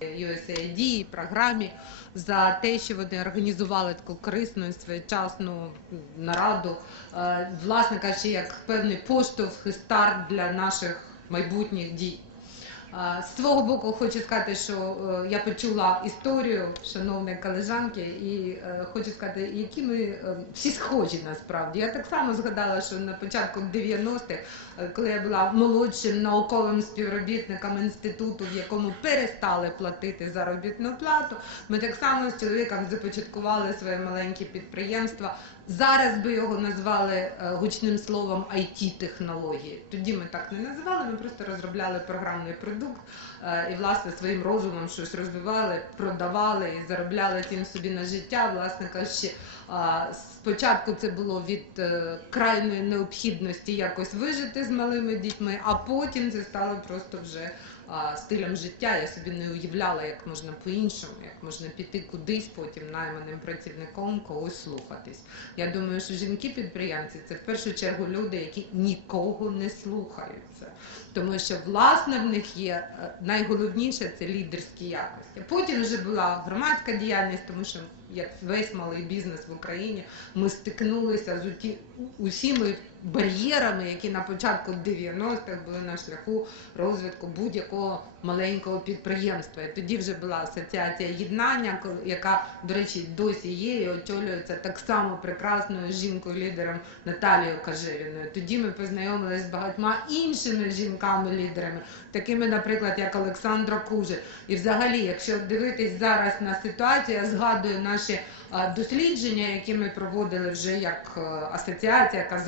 USAID програмі за те, що вони організували таку корисну і своєчасну нараду, е, власне кажучи, як певний поштовх і старт для наших майбутніх дій. З свого боку хочу сказати, що е, я почула історію шановної колежанки, і е, хочу сказати, які ми е, всі схожі насправді. Я так само згадала, що на початку 90-х, е, коли я була молодшим науковим співробітником інституту, в якому перестали платити заробітну плату, ми так само з чоловіком започаткували своє маленьке підприємство. Зараз би його назвали гучним словом IT-технології. Тоді ми так не називали, ми просто розробляли програмний продукт е, і, власне, своїм розумом щось розвивали, продавали і заробляли цим собі на життя. Власне кажучи, спочатку це було від е, крайної необхідності якось вижити з малими дітьми, а потім це стало просто вже стилем життя. Я собі не уявляла, як можна по-іншому, як можна піти кудись, потім найманим працівником когось слухатись. Я думаю, що жінки-підприємці це в першу чергу люди, які нікого не слухаються. Тому що власне в них є е, найголовніше це лідерські якості. Потім вже була громадська діяльність, тому що як весь малий бізнес в Україні, ми стикнулися з усіми бар'єрами, які на початку 90-х були на шляху розвитку будь-якого маленького підприємства. І тоді вже була асоціація єднання, яка, до речі, досі є і очолюється так само прекрасною жінкою-лідером Наталією Кажевіною. Тоді ми познайомилися з багатьма іншими жінками-лідерами, такими, наприклад, як Олександра Кужель. І взагалі, якщо дивитись зараз на ситуацію, я згадую наші дослідження, які ми проводили вже як асоціація, яка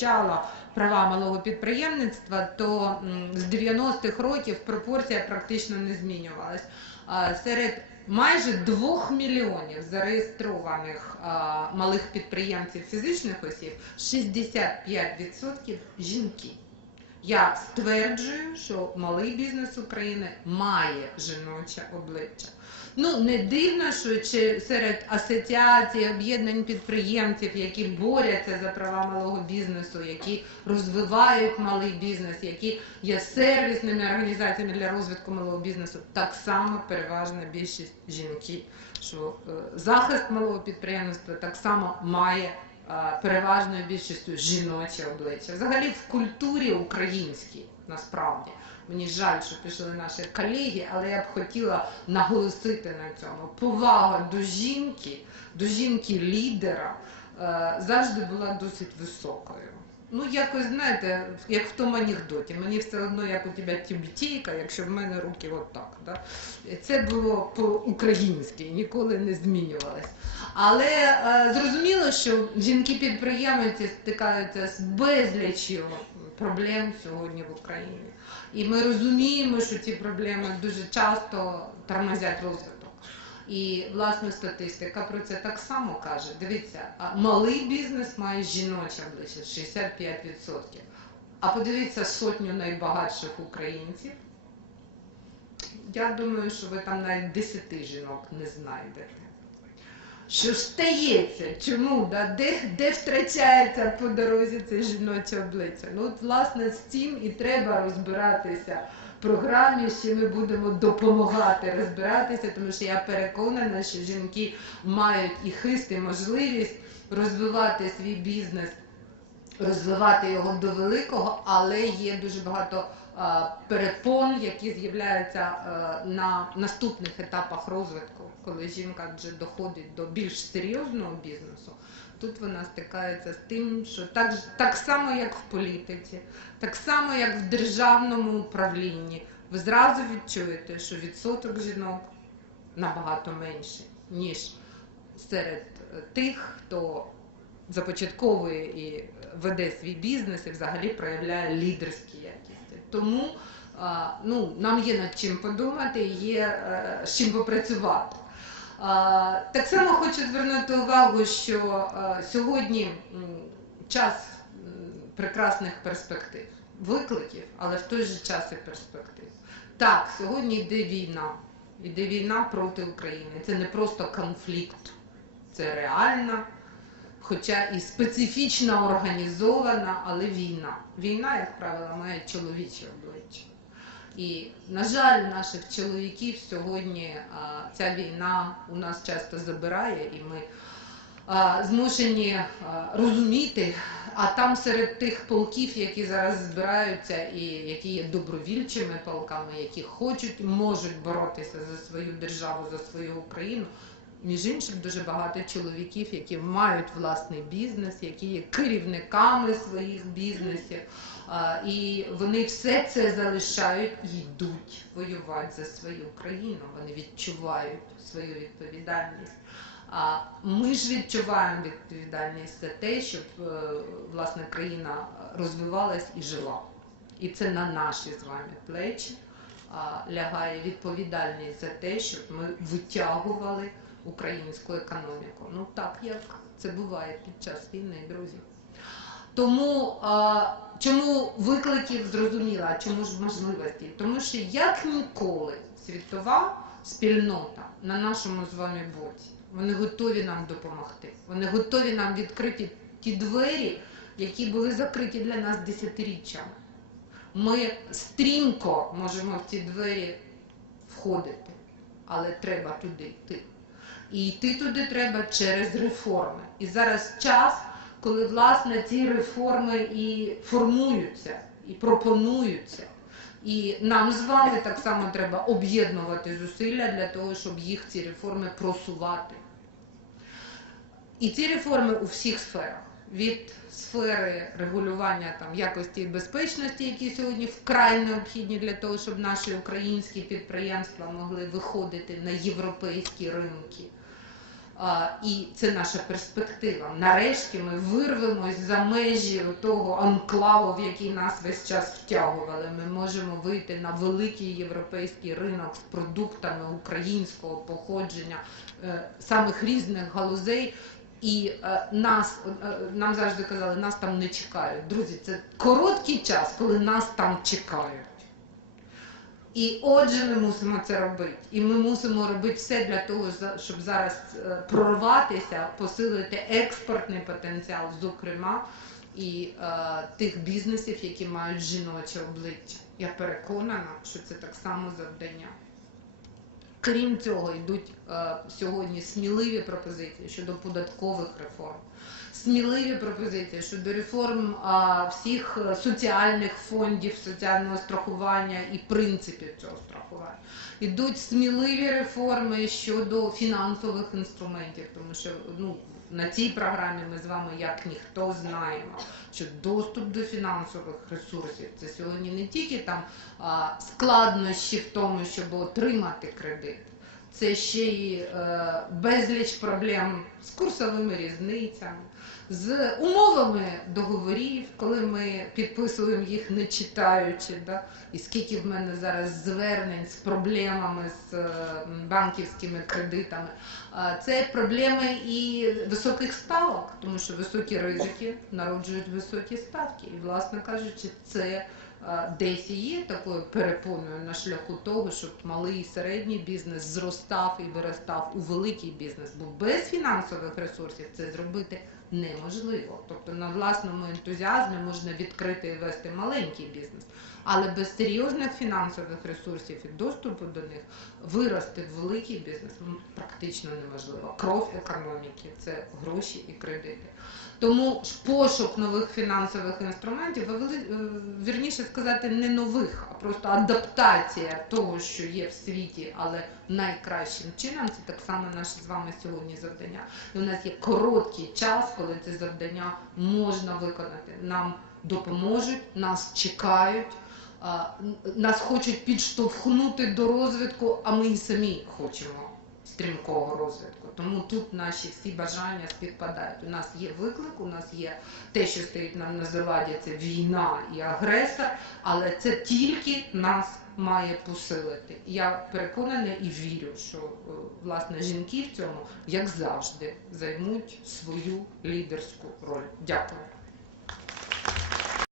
захищала права малого підприємництва, то з 90-х років пропорція практично не змінювалась. Серед майже 2 мільйонів зареєстрованих малих підприємців фізичних осіб 65% жінки. Я стверджую, що малий бізнес України має жіноче обличчя. Ну не дивно, що чи серед асоціацій, об'єднань підприємців, які борються за права малого бізнесу, які розвивають малий бізнес, які є сервісними організаціями для розвитку малого бізнесу, так само переважна більшість жінки. Що е, захист малого підприємництва так само має переважною більшістю жіноче обличчя. Взагалі в культурі українській насправді. Мені жаль, що пішли наші колеги, але я б хотіла наголосити на цьому. Повага до жінки, до жінки-лідера е, завжди була досить високою. Ну, якось, знаєте, як в тому анекдоті, мені все одно, як у тебе тюбітейка, якщо в мене руки отак. Да? Це було по-українськи, ніколи не змінювалось. Але е, зрозуміло, що жінки-підприємці стикаються з безліччю проблем сьогодні в Україні. І ми розуміємо, що ці проблеми дуже часто тормозять розвиток. І власне статистика про це так само каже. Дивіться, малий бізнес має жіноче обличчя 65%. А подивіться сотню найбагатших українців. Я думаю, що ви там навіть 10 жінок не знайдете. Що ж стається? Чому? Да? Де, де втрачається по дорозі це жіноче обличчя? Ну, от, власне, з цим і треба розбиратися програмі, що ми будемо допомагати розбиратися, тому що я переконана, що жінки мають і хист, і можливість розвивати свій бізнес, розвивати його до великого, але є дуже багато перепон, які з'являються на наступних етапах розвитку, коли жінка вже доходить до більш серйозного бізнесу. Тут вона стикається з тим, що так, так само, як в політиці, так само, як в державному управлінні, ви зразу відчуєте, що відсоток жінок набагато менший, ніж серед е, тих, хто започатковує і веде свій бізнес і взагалі проявляє лідерські якості. Тому ну, нам є над чим подумати, є е, з чим попрацювати. Так само хочу звернути увагу, що е, сьогодні час прекрасних перспектив, викликів, але в той же час і перспектив. Так, сьогодні йде війна. Йде війна проти України. Це не просто конфлікт, це реальна, хоча і специфічно організована, але війна. Війна, як правило, має чоловіче обличчя. І, на жаль, наших чоловіків сьогодні ця війна у нас часто забирає, і ми змушені розуміти, а там серед тих полків, які зараз збираються, і які є добровільчими полками, які хочуть, можуть боротися за свою державу, за свою Україну. Між іншим, дуже багато чоловіків, які мають власний бізнес, які є керівниками своїх бізнесів, і вони все це залишають і йдуть воювати за свою країну. Вони відчувають свою відповідальність. А ми ж відчуваємо відповідальність за те, щоб е, власне країна розвивалась і жила. І це на наші з вами плечі лягає відповідальність за те, щоб ми витягували українську економіку. Ну так як це буває під час війни, друзі. Тому а, чому викликів зрозуміла, а чому ж можливості? Тому що як ніколи світова спільнота на нашому з вами боці. Вони готові нам допомогти. Вони готові нам відкрити ті двері, які були закриті для нас десятиріччями. Ми стрімко можемо в ці двері входити, але треба туди йти. І йти туди треба через реформи. І зараз час, коли власне ці реформи і формуються, і пропонуються. І нам з вами так само треба об'єднувати зусилля для того, щоб їх ці реформи просувати. І ці реформи у всіх сферах. Від сфери регулювання там якості і безпечності, які сьогодні вкрай необхідні для того, щоб наші українські підприємства могли виходити на європейські ринки. І це наша перспектива. Нарешті ми вирвемось за межі того анклаву, в який нас весь час втягували. Ми можемо вийти на великий європейський ринок з продуктами українського походження, е, самих різних галузей. І е, нас е, нам завжди казали, нас там не чекають. Друзі, це короткий час, коли нас там чекають. І отже, ми мусимо це робити. І ми мусимо робити все для того, щоб зараз е, прорватися, посилити експортний потенціал, зокрема, і е, тих бізнесів, які мають жіноче обличчя. Я переконана, що це так само завдання. Крім цього, йдуть е, сьогодні сміливі пропозиції щодо податкових реформ, сміливі пропозиції щодо реформ е, всіх соціальних фондів, соціального страхування і принципів цього страхування. Йдуть сміливі реформи щодо фінансових інструментів, тому що ну, на цій програмі ми з вами як ніхто знаємо, що доступ до фінансових ресурсів це сьогодні не тільки там складнощі в тому, щоб отримати кредит. Це ще й е, безліч проблем з курсовими різницями, з умовами договорів, коли ми підписуємо їх не читаючи. Да? І скільки в мене зараз звернень з проблемами з е, банківськими кредитами. Це проблеми і високих ставок, тому що високі ризики народжують високі ставки. І, власне кажучи, це е, десь є такою перепоною на шляху того, щоб малий і середній бізнес зростав і виростав у великий бізнес. Бо без фінансових ресурсів це зробити неможливо. Тобто на власному ентузіазмі можна відкрити і вести маленький бізнес. Але без серйозних фінансових ресурсів і доступу до них вирости в великий бізнес практично неможливо. Кров економіки це гроші і кредити. Тому пошук нових фінансових інструментів, е, вірніше сказати, не нових, а просто адаптація того, що є в світі, але найкращим чином це так само наше з вами сьогодні завдання. І у нас є короткий час, коли це завдання можна виконати. Нам допоможуть, нас чекають. Нас хочуть підштовхнути до розвитку, а ми і самі хочемо стрімкого розвитку. Тому тут наші всі бажання співпадають. У нас є виклик, у нас є те, що стоїть нам на заваді, це війна і агресор, але це тільки нас має посилити. Я переконана і вірю, що е, власне жінки в цьому, як завжди, займуть свою лідерську роль. Дякую.